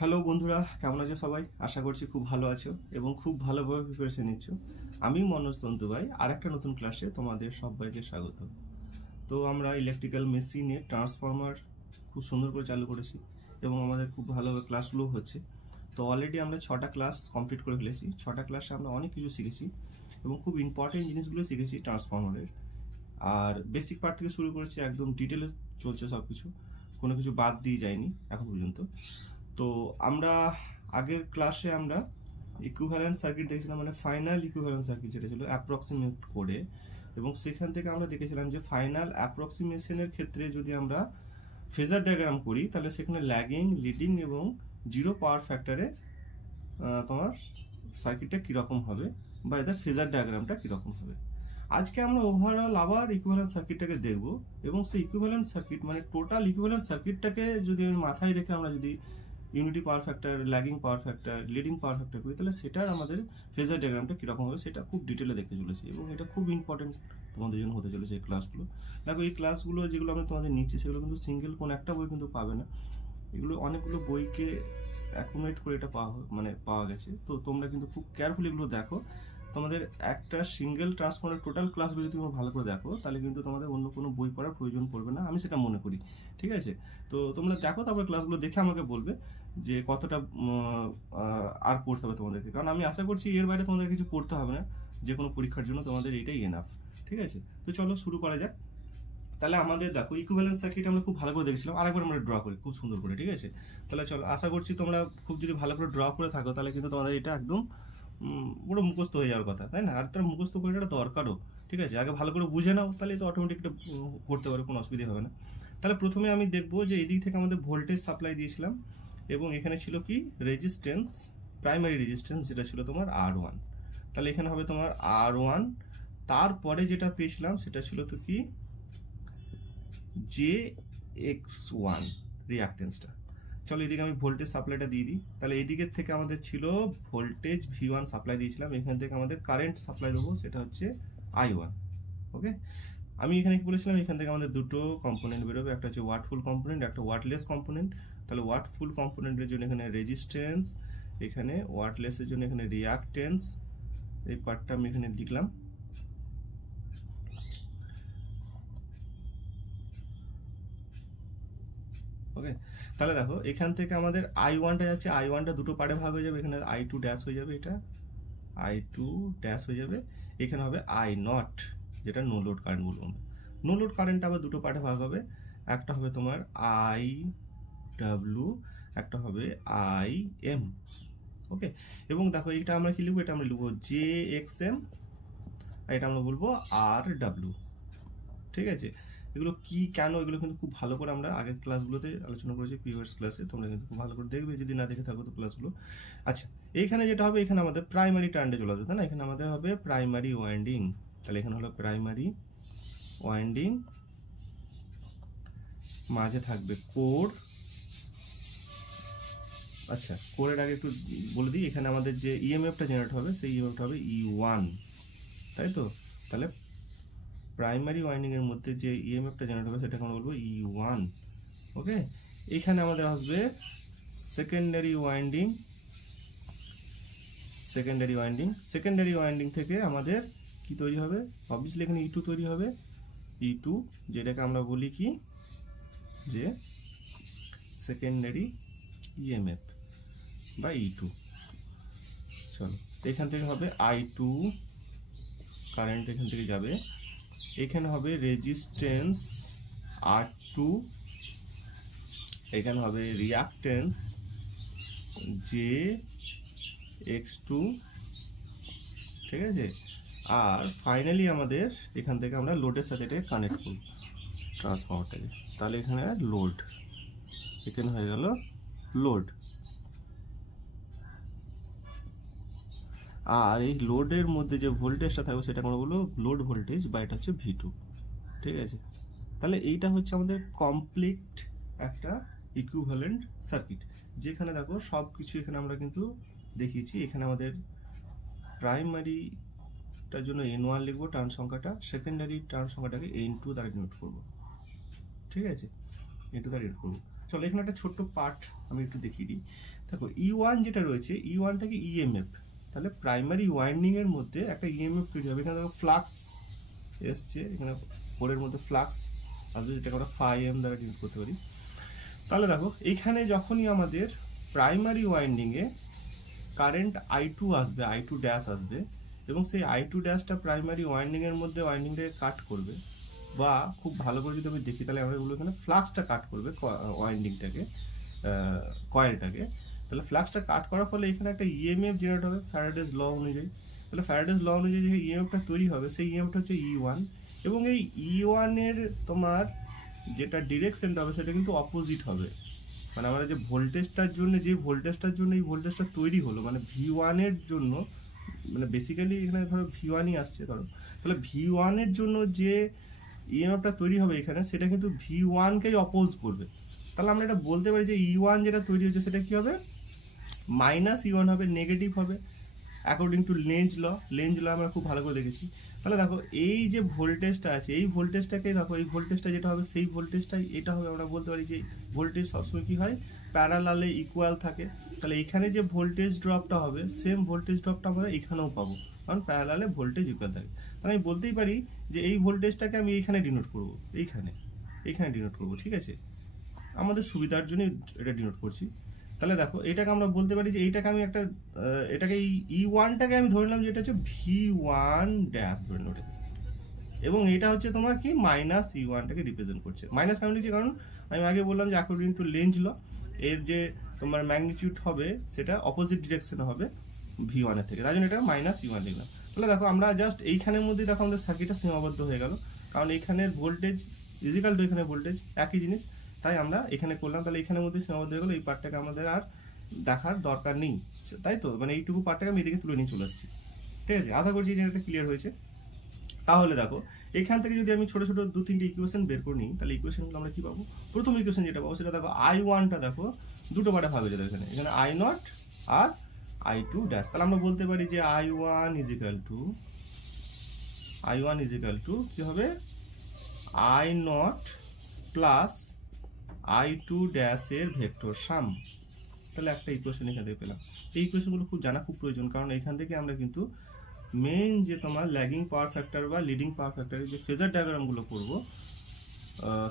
Hello বন্ধুরা, কেমন আছো সবাই? আশা করছি খুব ভালো আছো এবং খুব ভালোভাবে প্রিপারেশন নিচ্ছ। আমি মনোজ তন্তু ভাই, আর একটা নতুন ক্লাসে তোমাদের সবাইকে স্বাগত। তো আমরা ইলেকট্রিক্যাল মেশিনে ট্রান্সফরমার খুব সুন্দর করে চালু করেছি এবং আমাদের খুব ভালোভাবে ক্লাসগুলো হচ্ছে। তো অলরেডি আমরা 6টা ক্লাস কমপ্লিট করে ফেলেছি। 6টা ক্লাসে আমরা অনেক কিছু শিখেছি এবং খুব ইম্পর্টেন্ট জিনিসগুলো শিখেছি ট্রান্সফরমারের। আর বেসিক পার্ট থেকে শুরু করেছি, একদম ডিটেলে চলছে সব কিছু, কোনো কিছু বাদ দিয়ে যায়নি এখন পর্যন্ত। তো আমরা আগের ক্লাসে আমরা ইকুইভ্যালেন্ট সার্কিট দেখছিলাম, মানে ফাইনাল ইকুইভ্যালেন্ট সার্কিট যেটা ছিল অ্যাপ্রক্সিমেট করে, এবং সেখান থেকে আমরা দেখেছিলাম যে ফাইনাল অ্যাপ্রক্সিমেশনের ক্ষেত্রে যদি আমরা ফেজার ডায়াগ্রাম করি তাহলে সেখানে ল্যাগিং, লিডিং এবং জিরো পাওয়ার ফ্যাক্টরে তোমার সার্কিটটা কীরকম হবে বা এদের ফেজার ডায়াগ্রামটা কীরকম হবে। আজকে আমরা ওভারঅল আবার ইকুইভ্যালেন্ট সার্কিটটাকে দেখব এবং সেই ইকুইভ্যালেন্ট সার্কিট মানে টোটাল ইকুইভ্যালেন্ট সার্কিটটাকে যদি মাথায় রেখে আমরা যদি unity power factor, lagging power factor, leading power factor করি তাহলে সেটার আমাদের ফেজার ডায়াগ্রামটা কীরকম হবে সেটা খুব ডিটেলে দেখতে চলেছি এবং এটা খুব ইম্পর্টেন্ট তোমাদের জন্য হতে চলেছে এই ক্লাসগুলো। দেখো, এই ক্লাসগুলো যেগুলো আমি তোমাদের নিচ্ছি সেগুলো কিন্তু সিঙ্গেল কোনো একটা বই কিন্তু পাবে না, এগুলো অনেকগুলো বইকে অ্যাকুমুলেট করে এটা পাওয়া গেছে। তো তোমরা কিন্তু খুব কেয়ারফুলি এগুলো দেখো। তোমাদের একটা সিঙ্গেল ট্রান্সফর্মারের টোটাল ক্লাসগুলো যদি তোমরা ভালো করে দেখো তাহলে কিন্তু তোমাদের অন্য কোনো বই পড়ার প্রয়োজন পড়বে না, আমি সেটা মনে করি। ঠিক আছে, তো তোমরা দেখো, তারপরে ক্লাসগুলো দেখে আমাকে বলবে যে কতটা আর পড়তে হবে তোমাদেরকে, কারণ আমি আশা করছি এর বাইরে তোমাদের কিছু পড়তে হবে না, যে কোনো পরীক্ষার জন্য তোমাদের এইটাই এনাফ। ঠিক আছে, তো চলো শুরু করা যাক। তাহলে আমাদের দেখো ইকুইভ্যালেন্ট সার্কিট আমরা খুব ভালো করে দেখছিলাম, আরেকবার আমরা ড্র করি খুব সুন্দর করে। ঠিক আছে, তাহলে চলো, আশা করছি তোমরা খুব যদি ভালো করে ড্র করে থাকো তাহলে কিন্তু তোমাদের এটা একদম পুরো মুখস্থ হয়ে যাওয়ার কথা, তাই না? আর তার মুখস্থ করে এটা দরকারও। ঠিক আছে, আগে ভালো করে বুঝে নাও, তাহলে তো অটোমেটিক এটা করতে পারো, কোনো অসুবিধা হবে না। তাহলে প্রথমে আমি দেখবো যে এই দিক থেকে আমাদের ভোল্টেজ সাপ্লাই দিয়েছিলাম এবং এখানে ছিল কি রেজিস্ট্যান্স, প্রাইমারি রেজিস্ট্যান্স যেটা ছিল তোমার R1। তাহলে এখানে হবে তোমার R1, তারপরে যেটা পেয়েছিলাম সেটা ছিল তো কি JX1 রিঅ্যাক্টেন্সটা। চলো এদিকে আমি ভোল্টেজ সাপ্লাইটা দিয়ে দিই। তাহলে এদিকের থেকে আমাদের ছিল ভোল্টেজ V1 সাপ্লাই দিয়েছিলাম, এখান থেকে আমাদের কারেন্ট সাপ্লাই দেবো, সেটা হচ্ছে I1। ওকে, আমি এখানে কি বলেছিলাম, এখান থেকে আমাদের দুটো কম্পোনেন্ট বেরোবে, একটা হচ্ছে ওয়াটফুল কম্পোনেন্ট, একটা ওয়াটলেস কম্পোনেন্ট। তাহলে ওয়াটফুল কম্পোনেন্টের জন্য এখানে রেজিস্ট্যান্স, এখানে ওয়াটলেসের জন্য এখানে রিঅ্যাক্টেন্স, এই পার্টটা আমি এখানে লিখলাম। ওকে, তাহলে দেখো এখান থেকে আমাদের I1টা যাচ্ছে, I1টা দুটো পার্টে ভাগ হয়ে যাবে, এখানে I2 ড্যাশ হয়ে যাবে, এটা I2 ড্যাশ হয়ে যাবে, এখানে হবে I0 যেটা নো লোড কারেন্ট বলবো। নো লোড কারেন্ট আবার দুটো পার্টে ভাগ হবে, একটা হবে তোমার IW, একটা হবে IM। ওকে, এবং দেখো এইটা আমরা কি লিখবো, এটা আমরা লিখবো JXM, আর এটা আমরা বলবো RW। ঠিক আছে, এগুলো কি কেন এগুলো কিন্তু খুব ভালো করে আমরা আগের ক্লাসগুলোতে আলোচনা করেছি, প্রিভিয়াস ক্লাসে, তোমরা কিন্তু খুব ভালো করে দেখবে যদি না দেখে থাকো তো ক্লাসগুলো। আচ্ছা, এইখানে যেটা হবে, এখানে আমাদের প্রাইমারি টার্নটা চলে আসবে, তাই না? এখানে আমাদের হবে প্রাইমারি ওয়াইন্ডিং। তাহলে এখানে হলো প্রাইমারি ওয়াইন্ডিং, মাঝে থাকবে কোর। আচ্ছা, কোরের আগে একটু বলে দিই, এখানে আমাদের যে ইএমএফটা জেনারেট হবে সেই ইএমএফটা হবে E1, তাই তো? তাহলে প্রাইমারি ওয়াইন্ডিং এর মধ্যে যে ইএমএফটা জেনারেট হবে সেটাকে আমরা বলবো E1। ওকে, এখানে আমাদের আসবে সেকেন্ডারি ওয়াইন্ডিং। সেকেন্ডারি ওয়াইন্ডিং থেকে আমাদের কি তৈরি হবে, অবভিয়াসলি এখানে E2 তৈরি হবে, E2 যেটাকে আমরা বলি কি যে সেকেন্ডারি ইএমএফ বা E2। চলো, এখান থেকে হবে I2, কারেন্ট এখান থেকে যাবে, এখানে হবে রেজিস্ট্যান্স R2, এখানে হবে রিঅ্যাক্ট্যান্স JX2। ঠিক আছে, আর ফাইনালি আমাদের এখান থেকে আমরা লোডের সাথে এটাকে কানেক্ট করব ট্রান্সফর্মারটাকে। তাহলে এখানে লোড, এখানে হয়ে গেল লোড, আর এই লোডের মধ্যে যে ভোল্টেজটা থাকবে সেটা আমরা বলবো লোড ভোল্টেজ, বা এটা হচ্ছে V2। ঠিক আছে, তাহলে এইটা হচ্ছে আমাদের কমপ্লিট একটা ইকুইভ্যালেন্ট সার্কিট, যেখানে দেখো সব কিছু এখানে আমরা কিন্তু দেখিয়েছি। এখানে আমাদের প্রাইমারিটার জন্য N1 লিখবো টার্ন সংখ্যাটা, সেকেন্ডারি টার্ন সংখ্যাটাকে N2 দ্বারা ডিনোট করবো। ঠিক আছে, N2 দ্বারা ডিনোট করবো। চলো এখানে একটা ছোট্ট পার্ট আমি একটু দেখিয়ে দিই। দেখো E1 যেটা রয়েছে, E1টাকে ইএমএফ, তাহলে প্রাইমারি ওয়াইন্ডিং এর মধ্যে একটা ইএমএফ তৈরি হবে। এখানে দেখো ফ্লাক্স এসছে, এখানে কোরের মধ্যে ফ্লাক্স আসবে, যেটাকে আমরা φm দ্বারা ডিনোট করতে পারি। তাহলে দেখো এইখানে যখনই আমাদের প্রাইমারি ওয়াইন্ডিংয়ে কারেন্ট I2 আসবে, I2 ড্যাশ আসবে, এবং সেই I2 ড্যাশটা প্রাইমারি ওয়াইন্ডিংয়ের মধ্যে ওয়াইন্ডিংটাকে কাট করবে, বা খুব ভালো করে যদি আমি দেখি তাহলে আমরা বলবো এখানে ফ্লাক্সটা কাট করবে ওয়াইন্ডিংটাকে, কয়েলটাকে। তাহলে ফ্লাক্সটা কাট করার ফলে এখানে একটা ইএমএফ জেনারেট হবে ফ্যারাডেজ ল অনুযায়ী। তাহলে ফ্যারাডেজ ল অনুযায়ী যে ইএমএফটা তৈরি হবে সেই ইএমএফটা হচ্ছে E1, এবং এই E1 এর তোমার যেটা ডিরেকশনটা হবে সেটা কিন্তু অপোজিট হবে। মানে আমরা যে ভোল্টেজটার জন্য এই ভোল্টেজটা তৈরি হলো, মানে V1 এর জন্য, মানে বেসিক্যালি এখানে ধরো V1ই আসছে ধরো, তাহলে V1 এর জন্য যে ইএমএফটা তৈরি হবে এখানে, সেটা কিন্তু V1কেই অপোজ করবে। তাহলে আমরা এটা বলতে পারি যে E1 যেটা তৈরি হচ্ছে সেটা কি হবে, -E1 হবে, নেগেটিভ হবে, অ্যাকর্ডিং টু লেঞ্জ ল আমরা খুব ভালো করে দেখেছি। তাহলে দেখো এই যে ভোল্টেজটা আছে, এই ভোল্টেজটাকে দেখো, এই ভোল্টেজটা যেটা হবে সেই ভোল্টেজটাই এটা হবে। আমরা বলতে পারি যে ভোল্টেজ সবসময় কি হয়, প্যারালালে ইকুয়াল থাকে। তাহলে এখানে যে ভোল্টেজ ড্রপটা হবে সেম ভোল্টেজ ড্রপটা আমরা এখানেও পাবো, কারণ প্যারালালে ভোল্টেজ ইকুয়াল থাকে। তাহলে আমি বলতেই পারি যে এই ভোল্টেজটাকে আমি এইখানে ডিনোট করবো, এইখানে ডিনোট করবো, ঠিক আছে, আমাদের সুবিধার জন্য এটা ডিনোট করছি। তাহলে দেখো এটাকে আমরা বলতে পারি যে এইটাকে আমি একটা এটাকে E1টাকে আমি ধরে নিলাম যে এটা হচ্ছে V1 ড্যাশ ধরে নিলাম ওটাকে, এবং এটা হচ্ছে তোমার কি -E1টাকে রিপ্রেজেন্ট করছে। মাইনাস কেন লিখছি, কারণ আমি আগে বললাম যে অ্যাকর্ডিং টু লেঞ্জ ল এর যে তোমার ম্যাগনিটিউড হবে সেটা অপোজিট ডিরেকশনে হবে V1 এর থেকে, তাই জন্য এটা -E1 লিখলাম। তাহলে দেখো আমরা জাস্ট এইখানের মধ্যেই দেখো আমাদের সার্কিটটা সীমাবদ্ধ হয়ে গেল, কারণ এইখানের ভোল্টেজ ইজিক্যাল টু এখানে ভোল্টেজ একই জিনিস, তাই আমরা এখানে করলাম। তাহলে এখানের মধ্যে সীমাবদ্ধ হয়ে গেলো, এই পার্টটাকে আমাদের আর দেখার দরকার নেই, তাই তো, মানে এইটুকু পার্টটাকে আমি এদিকে তুলে নিয়ে চলে আসছি, ঠিক আছে। আশা করছি যে এটা ক্লিয়ার হয়েছে। তাহলে দেখো এখান থেকে যদি আমি ছোট ছোট 2-3টে ইকুয়েশন বের করে নিই, তাহলে ইকুয়েশনগুলো আমরা কি পাবো, প্রথম ইকুয়েশন যেটা পাবো সেটা দেখো I1টা দেখো দুটো পার্টে ভাগ হয়ে যাবে, এখানে I0 আর I2 ড্যাশ। তাহলে আমরা বলতে পারি যে I1 ইজিক্যাল টু কি হবে, I0 প্লাস I2 ড্যাশ এর ভেক্টর সাম। তাহলে একটা ইকুয়েশন এখান থেকে পেলাম। এই ইকুয়েশনগুলো খুব জানা খুব প্রয়োজন, কারণ এখান থেকে আমরা কিন্তু মেইন যে তোমার ল্যাগিং পাওয়ার ফ্যাক্টর বা লিডিং পাওয়ার ফ্যাক্টরের যে ফেজার ডায়াগ্রামগুলো করবো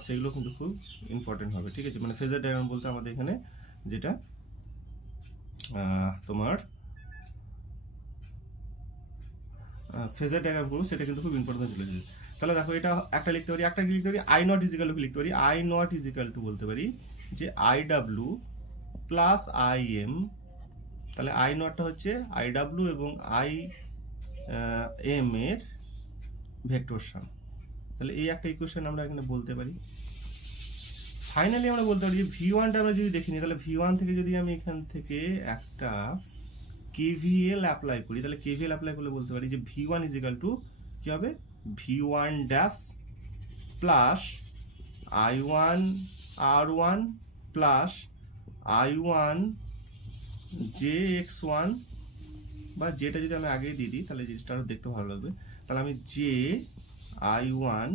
সেগুলো কিন্তু খুব ইম্পর্টেন্ট হবে, ঠিক আছে। মানে ফেজার ডায়াগ্রাম বলতে আমাদের এখানে যেটা তোমার ফেজার ডায়াগ্রাম করবো সেটা কিন্তু খুব ইম্পর্টেন্ট চলে যাবে। তাহলে দেখো এটা একটা লিখতে পারি, একটা কি লিখতে পারি, I0 ইজিক্যাল টু লিখতে পারি, I0 ইজিক্যাল টু বলতে পারি যে IW প্লাস IM। তাহলে I0টা হচ্ছে IW এবং IM এর ভেক্টর সাম। তাহলে এই একটা ইকুয়েশন আমরা এখানে বলতে পারি। ফাইনালি আমরা বলতে পারি যে V1টা আমরা যদি দেখি তাহলে V1 থেকে যদি আমি এখান থেকে একটা KVL অ্যাপ্লাই করি, তাহলে KVL অ্যাপ্লাই করলে বলতে পারি যে V1 ইজিক্যাল টু কি হবে, V1 dash plus I1 R1 plus I1 JX1, বা যেটা যদি আমি আগে দিয়ে দিই তাহলে জিনিসটা আরো দেখতে ভালো লাগবে। তাহলে আমি I1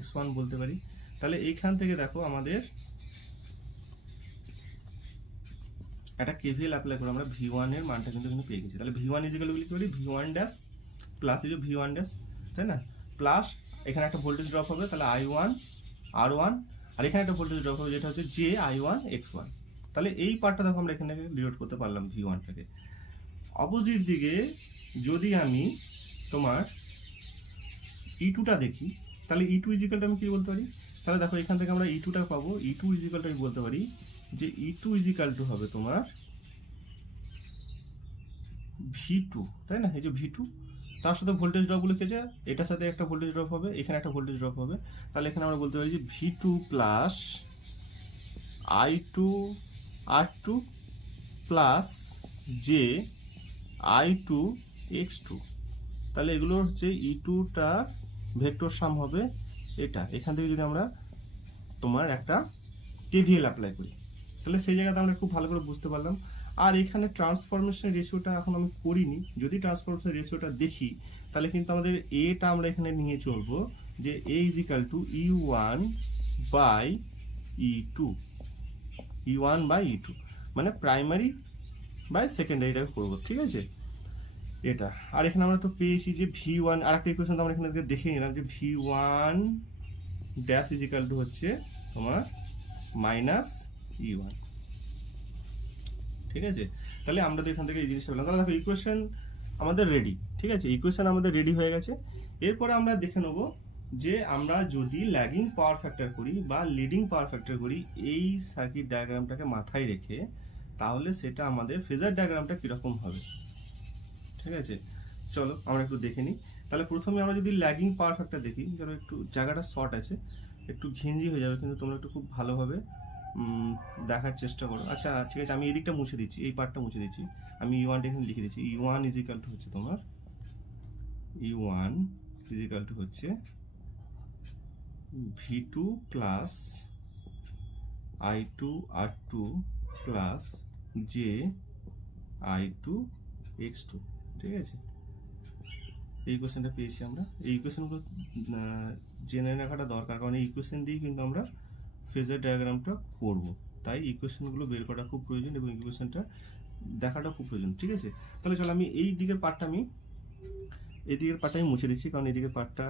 X1 বলতে পারি। তাহলে এইখান থেকে দেখো আমাদের একটা KVL অ্যাপ্লাই করে আমরা V1 এর মানটা কিন্তু এখানে পেয়ে গেছি। তাহলে V1 ইজিক্যাল টু লিখতে পারি V1 ড্যাশ প্লাস এই যে V1 ড্যাশ, তাই না, প্লাস এখানে একটা ভোল্টেজ ড্রপ হবে, তাহলে I1 R1, আর এখানে একটা ভোল্টেজ ড্রপ হবে যেটা হচ্ছে I1 X1। তাহলে এই পার্টটা দেখো আমরা এখানে ডিনোট করতে পারলাম V1টাকে। অপোজিট দিকে যদি আমি তোমার E2টা দেখি, তাহলে E2 ইজিক্যালটা আমি কি বলতে পারি, তাহলে দেখো এখান থেকে আমরা E2টা পাবো, E2 ইজিক্যালটা আমি বলতে পারি যে E2 ইজিক্যাল টু হবে তোমার V2, তাই না, এই যে V2 তার সাথে ভোল্টেজ ড্রপগুলো লিখেছে, এটার সাথে একটা ভোল্টেজ ড্রপ হবে, এখানে একটা ভোল্টেজ ড্রপ হবে। তাহলে এখানে আমরা বলতে পারি যে V2 plus I2 R2 plus I2 X2। তাহলে এগুলো হচ্ছে E2টার ভেক্টর সাম হবে এটা। এখান থেকে যদি আমরা তোমার একটা KVL অ্যাপ্লাই করি তাহলে সেই জায়গাতে আমরা খুব ভালো করে বুঝতে পারলাম। আর এখানে ট্রান্সফরমেশন রেশিওটা এখন আমি করিনি, যদি ট্রান্সফরমেশন রেশিওটা দেখি তাহলে কিন্তু আমাদের এটা আমরা এখানে নিয়ে চলবো যে A is equal to E1 by E2। E1 by E2, মানে প্রাইমারি বাই সেকেন্ডারিটাকে করবো, ঠিক আছে এটা। আর এখানে আমরা তো পেয়েছি যে V1, আর একটা ইকুয়েশন তো আমরা এখানে দেখে নিলাম যে V1 dash is equal to হচ্ছে তোমার মাইনাস E1, ঠিক আছে। তাহলে আমরা তো এখান থেকে এই জিনিসটা পেলাম। তাহলে দেখো ইকুয়েশন আমাদের রেডি, ঠিক আছে, ইকুয়েশন আমাদের রেডি হয়ে গেছে। এরপরে আমরা দেখে নেব যে আমরা যদি ল্যাগিং পাওয়ার ফ্যাক্টর করি বা লিডিং পাওয়ার ফ্যাক্টর করি এই সার্কিট ডায়াগ্রামটাকে মাথায় রেখে, তাহলে সেটা আমাদের ফেজার ডায়াগ্রামটা কীরকম হবে, ঠিক আছে। চলো আমরা একটু দেখে নিই। তাহলে প্রথমে আমরা যদি ল্যাগিং পাওয়ার ফ্যাক্টর দেখি, ধরো একটু জায়গাটা শর্ট আছে, একটু ঘিঞ্জি হয়ে যাবে, কিন্তু তোমরা একটু খুব ভালোভাবে দেখার চেষ্টা করো। আচ্ছা ঠিক আছে, আমি এই দিকটা মুছে দিচ্ছি, এই পার্টটা মুছে দিচ্ছি। আমি E1টা এখানে লিখে দিচ্ছি। E1 ইজ ইকাল টু হচ্ছে তোমার E1 ইজ ইকাল টু হচ্ছে V2 plus I2 R2 plus J I2 X2, ঠিক আছে। এই কোয়েশ্চেনটা পেয়েছি আমরা। এই ইকুয়েশনগুলো জেনে রাখাটা দরকার, কারণ এই ইকুয়েশন দিয়ে কিন্তু আমরা ফেজার ডায়াগ্রামটা করব, তাই ইকুয়েশনগুলো বের করা খুব প্রয়োজন এবং ইকুয়েশনটা দেখাটা খুব প্রয়োজন, ঠিক আছে। তাহলে চলো আমি এই দিকের পার্টটা আমি মুছে দিচ্ছি, কারণ এই দিকের পার্টটা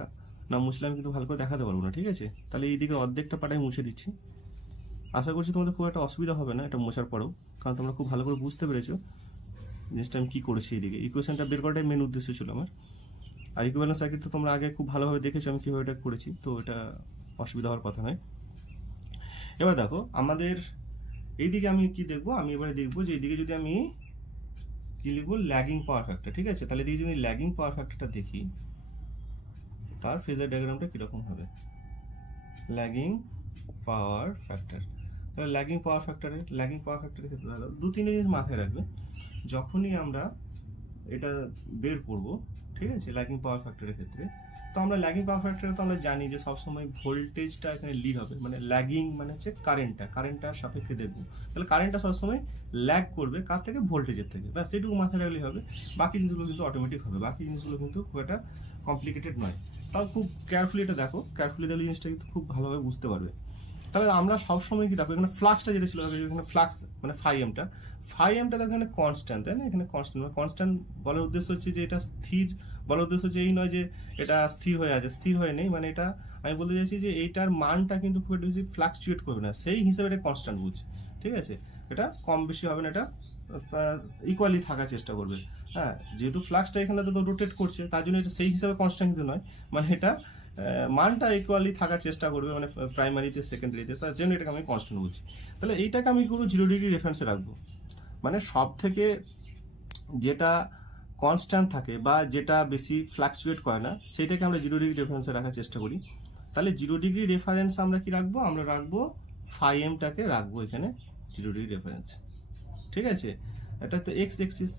না মুছলে আমি কিন্তু ভালো করে দেখাতে পারবো না, ঠিক আছে। তাহলে এই দিকের অর্ধেকটা পার্ট আমি মুছে দিচ্ছি। আশা করছি তোমাদের খুব একটা অসুবিধা হবে না এটা মোছার পরেও, কারণ তোমরা খুব ভালো করে বুঝতে পেরেছো জিনিসটা আমি কী করেছি। এইদিকে ইকুয়েশনটা বের করাটাই মেন উদ্দেশ্য ছিল আমার। আর ইকুইভ্যালেন্স সার্কিট তো তোমরা আগে খুব ভালোভাবে দেখেছো আমি কীভাবে এটা করেছি, তো এটা অসুবিধা হওয়ার কথা নয়। এবার দেখো আমাদের এইদিকে আমি কি দেখবো, আমি এবারে দেখবো যে এইদিকে যদি আমি কি লিখবো, ল্যাগিং পাওয়ার ফ্যাক্টর, ঠিক আছে। তাহলে এদিকে যদি ল্যাগিং পাওয়ার ফ্যাক্টরটা দেখি, তার ফেজার ডায়াগ্রামটা কীরকম হবে, ল্যাগিং পাওয়ার ফ্যাক্টর। তাহলে ল্যাগিং পাওয়ার ফ্যাক্টরের ক্ষেত্রে দু তিনটে জিনিস মাথায় রাখবে যখনই আমরা এটা বের করব, ঠিক আছে, ল্যাগিং পাওয়ার ফ্যাক্টরের ক্ষেত্রে। তো আমরা ল্যাগিং পাওয়ার ফ্যাক্টরে তো আমরা জানি যে সবসময় ভোল্টেজটা এখানে লিড হবে, মানে ল্যাগিং মানে হচ্ছে কারেন্টটার সাপেক্ষে দেখবো। তাহলে কারেন্টটা সবসময় ল্যাগ করবে কার থেকে, ভোল্টেজের থেকে, ব্যাস সেটুকু মাথায় রাখলেই হবে। বাকি জিনিসগুলো কিন্তু অটোমেটিক হবে, বাকি জিনিসগুলো কিন্তু খুব একটা কমপ্লিকেটেড নয়। তাও খুব কেয়ারফুলি এটা দেখো, কেয়ারফুলি দেখলে জিনিসটা কিন্তু খুব ভালোভাবে বুঝতে পারবে। তাহলে আমরা সবসময় কি দেখো, এখানে ফ্লাক্সটা যেটা ছিল, এখানে ফ্লাক্স মানে ফাইএমটা দেখো এখানে কনস্ট্যান্ট, তাই না। এখানে কনস্ট্যান্ট বলার উদ্দেশ্য হচ্ছে যে এটা স্থির, বলার উদ্দেশ্য হচ্ছে এই নয় যে এটা স্থির হয়ে আছে, স্থির হয়ে নেই, মানে এটা আমি বলতে চাইছি যে এইটার মানটা কিন্তু খুব একটা বেশি ফ্লাকচুয়েট করবে না, সেই হিসেবে এটা কনস্ট্যান্ট বুঝছে, ঠিক আছে। এটা কম বেশি হবে না, এটা ইকুয়ালি থাকার চেষ্টা করবে। হ্যাঁ, যেহেতু ফ্লাক্সটা এখানে তো রোটেট করছে, তার জন্য এটা সেই হিসাবে কনস্ট্যান্ট কিন্তু নয়, মানে এটা মানটা ইকুয়ালি থাকার চেষ্টা করবে, মানে প্রাইমারিতে সেকেন্ডারিতে, তার জন্য এটাকে আমি কনস্ট্যান্ট বলছি। তাহলে এইটাকে আমি পুরো 0 ডিগ্রি রেফারেন্সে রাখবো, মানে সব থেকে যেটা কনস্ট্যান্ট থাকে বা যেটা বেশি ফ্লাকচুয়েট করে না সেটাকে আমরা 0 ডিগ্রি রেফারেন্সে রাখার চেষ্টা করি। তাহলে 0 ডিগ্রি রেফারেন্স আমরা কি রাখবো, আমরা রাখবো ফাইএমটাকে রাখবো এখানে 0 ডিগ্রি রেফারেন্স, ঠিক আছে। এটা তো এক্স এক্সিস।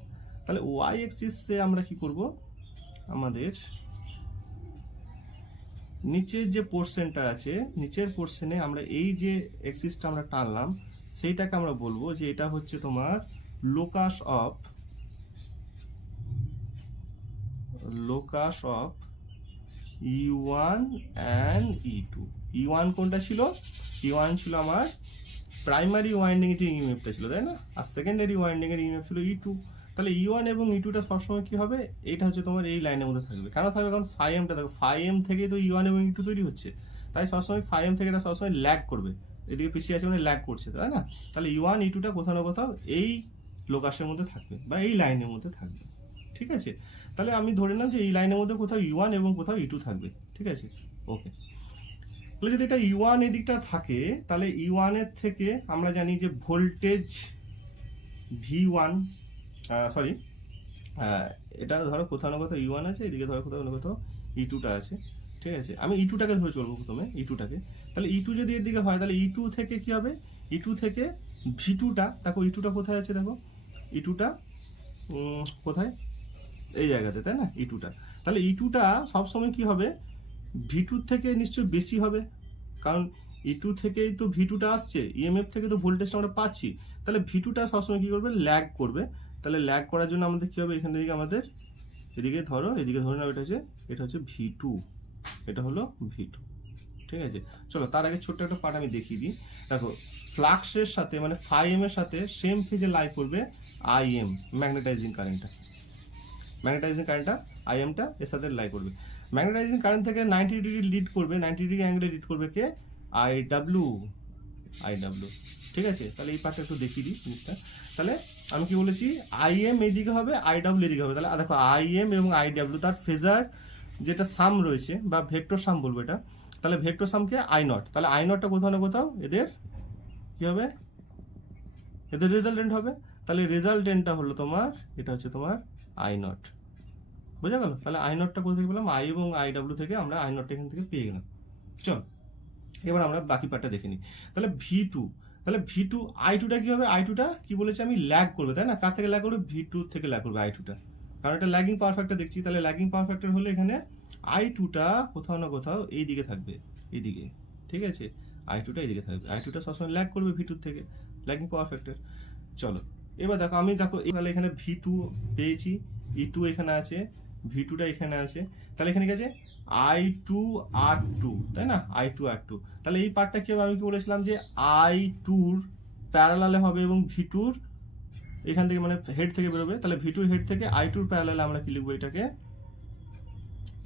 তাহলে ওয়াই এক্সিসে আমরা কি করব, আমাদের নিচের যে পোর্শনটা আছে, নিচের পোর্শনে আমরা এই যে এক্সিসটা আমরা টানলাম, সেইটাকে আমরা বলবো যে এটা হচ্ছে তোমার locus of E1 and E2। E1 কোনটা ছিল, E1 ছিল আমার প্রাইমারি ওয়াইন্ডিং এর যে ইএমএফটা ছিল, তাই না, আর সেকেন্ডারি ওয়াইন্ডিং এর ইএমএফ ছিল E2। তাহলে E1 এবং E2টা সবসময় কি হবে, এটা হচ্ছে তোমার এই লাইনের মধ্যে থাকবে। কেন থাকবে, কারণ ফাইএমটা দেখো, ফাইএম থেকেই তো E1 এবং E2 তৈরি হচ্ছে, তাই সবসময় ফাইএম থেকে এটা সবসময় ল্যাগ করবে, এদিকে পিছিয়ে আছে মানে ল্যাগ করছে, তাই না। তাহলে E1 E2টা কোথাও না কোথাও এই লোকাসের মধ্যে থাকবে বা এই লাইনের মধ্যে থাকবে, ঠিক আছে। তাহলে আমি ধরে নিলাম যে এই লাইনের মধ্যে কোথাও E1 এবং কোথাও E2 থাকবে, ঠিক আছে, ওকে। তাহলে যদি এটা E1 এদিকটা থাকে, তাহলে E1 এর থেকে আমরা জানি যে ভোল্টেজ V1, সরি এটা ধরো কোথাও না কোথাও E1 আছে, এদিকে ধরো কোথাও না কোথাও E2টা আছে, ঠিক আছে। আমি E2টাকে ধরে চলবো প্রথমে, E2টাকে। তাহলে E2 যদি এর দিকে হয়, তাহলে E2 থেকে কি হবে, E2 থেকে V2টা, দেখো E2টা কোথায় আছে, দেখো E2টা কোথায়, এই জায়গাতে, তাই না, E2টা। তাহলে E2টা সবসময় কি হবে, V2 থেকে নিশ্চয়ই বেশি হবে, কারণ E2 থেকেই তো V2টা আসছে, ইএমএফ থেকে তো ভোল্টেজটা আমরা পাচ্ছি। তাহলে V2টা সবসময় কি করবে, ল্যাগ করবে। তাহলে ল্যাগ করার জন্য আমাদের কি হবে, এখান থেকে আমাদের এদিকে ধরো নাও, এটা হচ্ছে V2, এটা হলো V2, ঠিক ঠিক আছে। চলো তার আগে ছোট্ট একটা পার্ট আমি দেখিয়ে দিই। দেখো ফ্লাক্সের সাথে মানে φm এর সাথে সেম ফেজে লাই করবে im ম্যাগনেটাইজিং কারেন্টটা, imটা এর সাথে লাই করবে। ম্যাগনেটাইজিং কারেন্ট থেকে 90 ডিগ্রি লিড করবে, 90 ডিগ্রি অ্যাঙ্গেলে লিড করবে কে, আইডব্লিউ। ঠিক আছে, তাহলে এই পার্টটা একটু দেখিয়ে দিই জিনিসটা। তাহলে আমি কি বলেছি, আইএম এইদিকে হবে, আইডব্লিউ এদিকে হবে। তাহলে দেখো আইএম এবং আইডব্লিউ তার ফেজার যেটা সাম রয়েছে বা ভেক্টর সাম বলবো এটা, তাহলে ভেক্টর সামকে আই নট, তাহলে আই নটটা কোথাও না কোথাও এদের কি হবে, এদের রেজাল্টেন্ট হবে। তাহলে রেজাল্টেন্টটা হলো তোমার, এটা হচ্ছে তোমার আই নট, বোঝা গেল। তাহলে আই নটটা কোথা থেকে পেলাম, আই এবং আইডব্লিউ থেকে আমরা আই নটটা এখান থেকে পেয়ে গেলাম। চল এবার আমরা বাকি পার্টটা দেখে নিই। তাহলে V2, তাহলে V2 I2টা কি হবে, I2টা কি বলেছে আমি ল্যাগ করবে, তাই না? কার থেকে ল্যাগ করবে, V2 থেকে ল্যাগ করবে I2টা, কারণ এটা ল্যাগিং পাওয়ার ফ্যাক্টর দেখছি। তাহলে ল্যাগিং পাওয়ার ফ্যাক্টর হলে এখানে I2টা কোথাও না কোথাও এই দিকে থাকবে, এইদিকে, ঠিক আছে। I2টা এইদিকে থাকবে, I2টা সবসময় ল্যাগ করবে V2 থেকে, ল্যাগিং পাওয়ার ফ্যাক্টর। চলো এবার দেখো আমি দেখো তাহলে এখানে V2 পেয়েছি, E2 এখানে আছে, V2টা এখানে আছে, তাহলে এখানে কি আছে I2 R2, তাই না, I2 R2। তাহলে এই পার্টটা কি হবে, আমি কি বলেছিলাম যে I2-র প্যারালালে হবে এবং V2-র এখান থেকে মানে হেড থেকে বেরোবে। তাহলে V2-র হেড থেকে I2-র প্যারালালে আমরা কি লিখবো, এটাকে,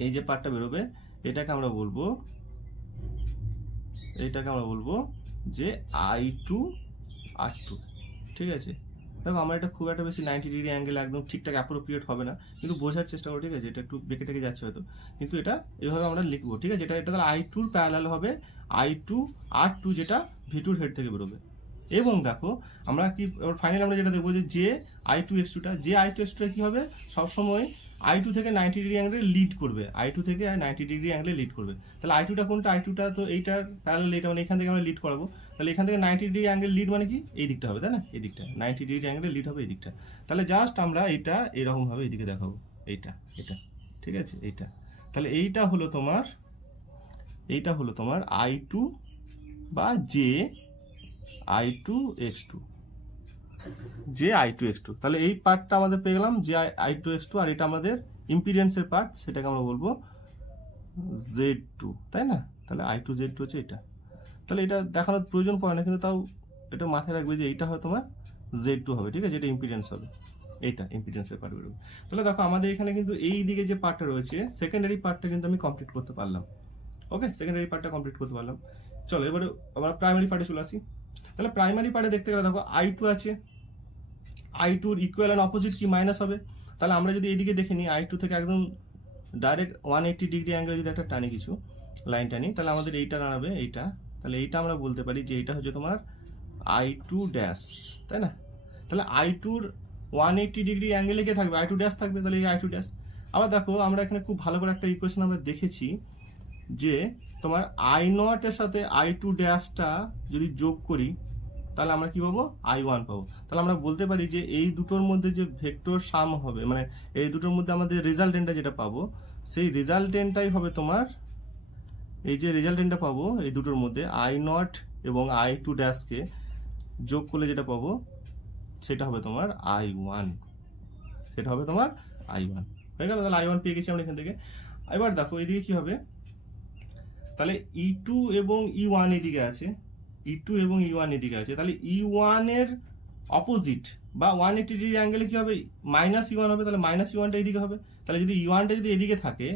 এই যে পার্টটা বেরোবে এটাকে আমরা বলবো, যে I2 R2, ঠিক আছে। দেখো আমরা এটা খুব একটা বেশি 90 ডিগ্রি অ্যাঙ্গেল একদম ঠিকঠাক অ্যাপ্রোপ্রিয়েট হবে না, কিন্তু বোঝার চেষ্টা করো, ঠিক আছে। এটা একটু বেঁকে টেকে যাচ্ছে হয়তো, কিন্তু এটা এইভাবে আমরা লিখবো, ঠিক আছে। এটা তাহলে I2-র প্যারালাল হবে I2 R2, যেটা V2-র হেড থেকে বেরোবে। এবং দেখো আমরা কি ফাইনালি আমরা যেটা দেখবো যে I2 X2টা, কি হবে, সবসময় I2 থেকে 90 ডিগ্রি অ্যাঙ্গেলে লিড করবে, I2 থেকে 90 ডিগ্রি অ্যাঙ্গেলে লিড করবে। তাহলে I2টা কোনটা, I2টা তো এইটার প্যারালাল, এটা মানে এখান থেকে আমরা লিড করাবো। তাহলে এখান থেকে 90 ডিগ্রি অ্যাঙ্গেল লিড মানে কি, এই দিকটা হবে, তাই না, এই দিকটা 90 ডিগ্রি অ্যাঙ্গেলে লিড হবে এই দিকটা। তাহলে জাস্ট আমরা এটা এরকম ভাবে এইদিকে দেখাবো, এটা, ঠিক আছে, এইটা। তাহলে এইটা হলো তোমার I2 বা I2 X2, I2 X2। তাহলে এই পার্টটা আমাদের পেয়ে গেলাম I2 X2, আর এটা আমাদের ইম্পিডেন্সের পার্ট, সেটাকে আমরা বলবো Z2, তাই না। তাহলে I2 Z2 হচ্ছে এটা। তাহলে এটা দেখানোর প্রয়োজন পড়ে না, কিন্তু তাও এটা মাথায় রাখবে যে এইটা হয় তোমার Z2 হবে, ঠিক আছে, এটা ইম্পিডেন্স হবে, এইটা ইম্পিডেন্সের পার্ট বেরোবে। তাহলে দেখো আমাদের এখানে কিন্তু এই দিকে যে পার্টটা রয়েছে সেকেন্ডারি পার্টটা কিন্তু আমি কমপ্লিট করতে পারলাম। ওকে, সেকেন্ডারি পার্টটা কমপ্লিট করতে পারলাম। চলো এবারে আমরা প্রাইমারি পার্টে চলে আসি। তাহলে প্রাইমারি পার্টে দেখতে গেলে দেখো I2 আছে, I2-র ইকুয়াল অ্যান্ড অপোজিট কি, মাইনাস হবে। তাহলে আমরা যদি এইদিকে দেখে নিই, I2 থেকে একদম ডাইরেক্ট 180 ডিগ্রি অ্যাঙ্গেল যদি একটা টানি, কিছু লাইন টানি, তাহলে আমাদের এইটা দাঁড়াবে এইটা। তাহলে এইটা আমরা বলতে পারি যে এটা হচ্ছে তোমার I2 ড্যাশ, তাই না। তাহলে I2-র 180 ডিগ্রি অ্যাঙ্গেলে কে থাকবে, I2 ড্যাশ থাকবে, তাহলে এই I2 ড্যাশ। আবার দেখো আমরা এখানে খুব ভালো করে একটা ইকুয়েশন আমরা দেখেছি যে তোমার I0 এর সাথে I2 ড্যাশটা যদি যোগ করি তাহলে আমরা কি পাবো, I1 পাবো। তাহলে আমরা বলতে পারি যে এই দুটোর মধ্যে যে ভেক্টর সাম হবে, মানে এই দুটোর মধ্যে আমাদের রেজাল্টেন্টটা যেটা পাবো, সেই রেজাল্টেন্টটাই হবে তোমার, এই যে রেজাল্টেন্টটা পাবো এই দুটোর মধ্যে I0 এবং I2 ড্যাশকে যোগ করলে যেটা পাবো সেটা হবে তোমার I1, হয়ে গেল। তাহলে I1 পেয়ে গেছি আমরা এখান থেকে। এবার দেখো এদিকে কি হবে, তাহলে E2 এবং E1 এদিকে আছে, তাহলে E1 এর অপোজিট বা 180 ডিগ্রি অ্যাঙ্গেলে কি হবে, মাইনাস E1 হবে। তাহলে মাইনাস E1টা এদিকে হবে। তাহলে যদি E1টা যদি এদিকে থাকে,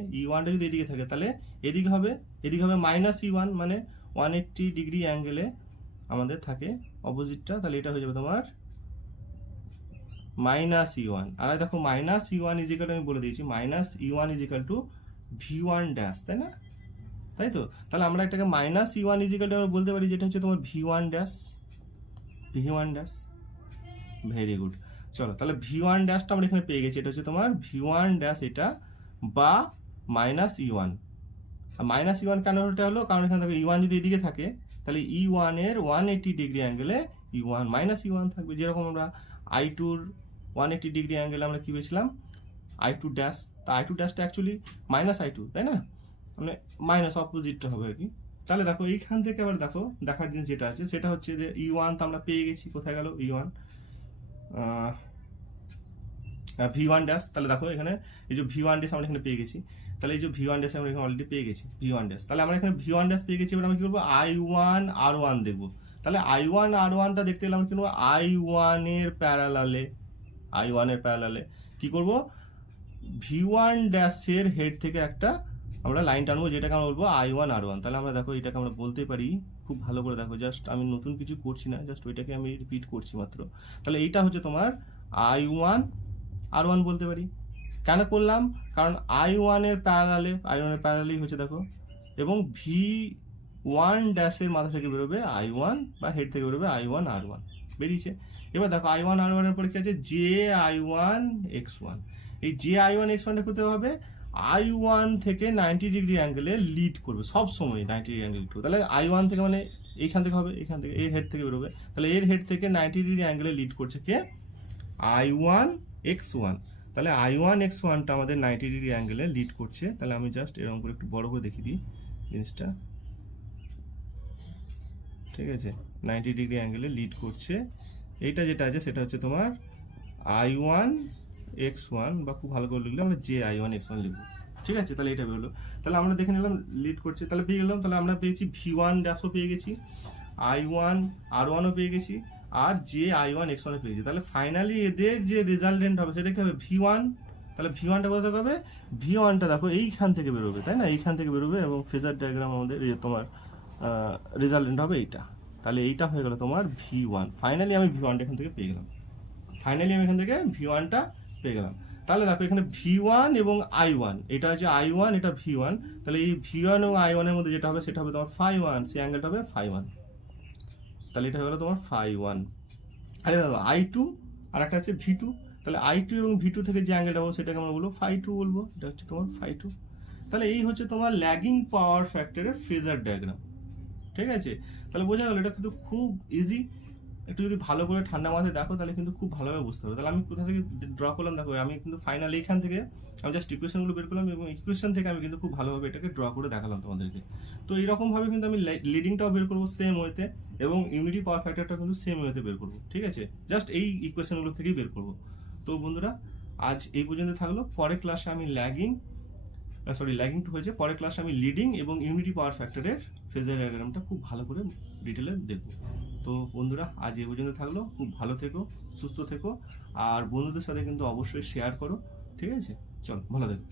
তাহলে এদিকে হবে মাইনাস E1, মানে 180 ডিগ্রি অ্যাঙ্গেলে আমাদের থাকে অপোজিটটা। তাহলে এটা হয়ে যাবে তোমার মাইনাস E1। আর দেখো মাইনাস E1 ইজিক্যাল, আমি বলে দিয়েছি minus E1 is equal two V1 dash, তাই না, তাই তো। তাহলে আমরা এটাকে মাইনাস E1 ইজিক্যাল টু আমরা বলতে পারি যেটা হচ্ছে তোমার V1 ড্যাশ। Very good. চলো তাহলে V1 ড্যাশটা আমরা এখানে পেয়ে গেছি, এটা হচ্ছে তোমার V1 ড্যাশ এটা, বা মাইনাস E1। আর মাইনাস E1 কেন এটা হলো, কারণ এখানে দেখো E1 যদি এদিকে থাকে তাহলে E1 এর 180 ডিগ্রি অ্যাঙ্গেলে E1 মাইনাস E1 থাকবে। যেরকম আমরা I2-র 180 ডিগ্রি অ্যাঙ্গেলে আমরা কি পেয়েছিলাম, I2 ড্যাশ। তা I2 ড্যাশটা অ্যাকচুয়ালি মাইনাস I2, তাই না, মানে মাইনাস অপোজিটটা হবে আর কি। তাহলে দেখো এইখান থেকে আবার দেখো দেখার জিনিস যেটা আছে সেটা হচ্ছে যে E1 তো আমরা পেয়ে গেছি, কোথায় গেল E1, V1 ড্যাশ। তাহলে দেখো এখানে এই যে V1 ড্যাশ আমরা এখানে পেয়ে গেছি। তাহলে এই যে ভি ওয়ান ড্যাশ আমরা এখানে অলরেডি পেয়ে গেছি ভি ওয়ান ড্যাশ, তাহলে আমরা এখানে ভি ওয়ান ড্যাশ পেয়ে গেছি। এবার আমরা কি করবো I1 R1 দেখবো। তাহলে I1 R1টা দেখতে গেলে আমরা কি করবো I1 এর প্যারালালে কি করবো ভি ওয়ান ড্যাশের হেড থেকে একটা আমরা লাইন টানবো, যেটাকে আমরা বলবো I1 R1। তাহলে আমরা দেখো এটাকে আমরা বলতে পারি খুব ভালো করে দেখো, জাস্ট আমি নতুন কিছু করছি না, জাস্ট ওইটাকে আমি রিপিট করছি মাত্র। তাহলে এইটা হচ্ছে তোমার I1R1 বলতে পারি। কেন করলাম? কারণ I1 এর প্যারালালেই হচ্ছে দেখো, এবং ভি ওয়ান ড্যাশের মাথা থেকে বেরোবে I1 বা হেড থেকে বেরোবে I1R1 বেরিয়েছে। এবার দেখো I1R1 এর পরে কি আছে JI1X1। এই JI1X1টা করতে হবে I1 থেকে 90 ডিগ্রি অ্যাঙ্গেলে লিড করবে সব সময়, 90 ডিগ্রি অ্যাঙ্গেল লিড করবে। তাহলে I1 থেকে মানে এইখান থেকে হবে, এখান থেকে এর হেড থেকে বেরোবে। তাহলে এর হেড থেকে 90 ডিগ্রি অ্যাঙ্গেলে লিড করছে কে I1X1। তাহলে I1X1টা আমাদের 90 ডিগ্রি অ্যাঙ্গেলে লিড করছে। তাহলে আমি জাস্ট এরকম করে একটু বড় করে দেখিয়ে দিই জিনিসটা, ঠিক আছে? 90 ডিগ্রি অ্যাঙ্গেলে লিড করছে। এইটা যেটা আছে সেটা হচ্ছে তোমার I1X1, বা খুব ভালো করে লিখলে আমরা JI1X1 লিখবো, ঠিক আছে? তাহলে এটা বেরোলো। তাহলে আমরা দেখে নিলাম লিড করছে, তাহলে পেয়ে গেলাম। তাহলে আমরা পেয়েছি ভি1 ড্যাশও পেয়ে গেছি, I1R1ও পেয়ে গেছি, আর JI1X1ও পেয়েছি। তাহলে ফাইনালি এদের যে রেজাল্টেন্ট হবে সেটা কি হবে ভি1। তাহলে ভি1টা কোথায় হবে? ভি1টা দেখো এইখান থেকে বেরোবে, তাই না? এইখান থেকে বেরোবে এবং ফেজার ডায়াগ্রাম আমাদের তোমার রেজাল্টেন্ট হবে এইটা। তাহলে এইটা হয়ে গেল তোমার ভি1। ফাইনালি আমি ভি1টা এখান থেকে পেয়ে গেলাম, তাহলে দেখো এখানে ভি1 এবং I1, এটা হচ্ছে I1, এটা ভি1। তাহলে এই ভি1 এবং I1 এর মধ্যে যেটা হবে সেটা হবে তোমার φ1, সেই অ্যাঙ্গেলটা হবে φ1। তাহলে এটা হয়ে গেল তোমার φ1। আরে দাদা I2 আর একটা হচ্ছে ভি2। তাহলে I2 এবং ভি2 থেকে যে অ্যাঙ্গেলটা হবে সেটাকে আমরা বলবো φ2 বলবো, এটা হচ্ছে তোমার φ2। তাহলে এই হচ্ছে তোমার ল্যাগিং পাওয়ার ফ্যাক্টরের ফেজার ডায়াগ্রাম, ঠিক আছে? তাহলে বোঝা গেল, এটা কিন্তু খুব ইজি। একটু যদি ভালো করে ঠান্ডা মাথায় দেখো তাহলে কিন্তু খুব ভালোভাবে বুঝতে পারবে। তাহলে আমি কোথা থেকে ড্র করলাম দেখো, আমি কিন্তু ফাইনালি এখান থেকে আমি জাস্ট ইকুয়েশনগুলো বের করলাম এবং ইকুয়েশন থেকে আমি কিন্তু খুব ভালোভাবে এটাকে ড্র করে দেখালাম তোমাদেরকে। তো এইরকমভাবে কিন্তু আমি লিডিংটাও বের করবো সেম ওয়েতে, এবং ইউনিটি পাওয়ার ফ্যাক্টরটাও কিন্তু সেম ওয়েতে বের করবো, ঠিক আছে? জাস্ট এই ইকুয়েশনগুলো থেকেই বের করবো। তো বন্ধুরা আজ এই পর্যন্ত থাকলো। পরের ক্লাসে আমি ল্যাগিং তো হয়েছে, পরের ক্লাসে আমি লিডিং এবং ইউনিটি পাওয়ার ফ্যাক্টরের ফেজার ডায়াগ্রামটা খুব ভালো করে ডিটেলে দেখবো। তো বন্ধুরা আজ এই পর্যন্ত থাকলো। খুব ভালো থেকো, সুস্থ থেকো, আর বন্ধুদের সাথে কিন্তু অবশ্যই শেয়ার করো, ঠিক আছে? চলো ভালো থেকো।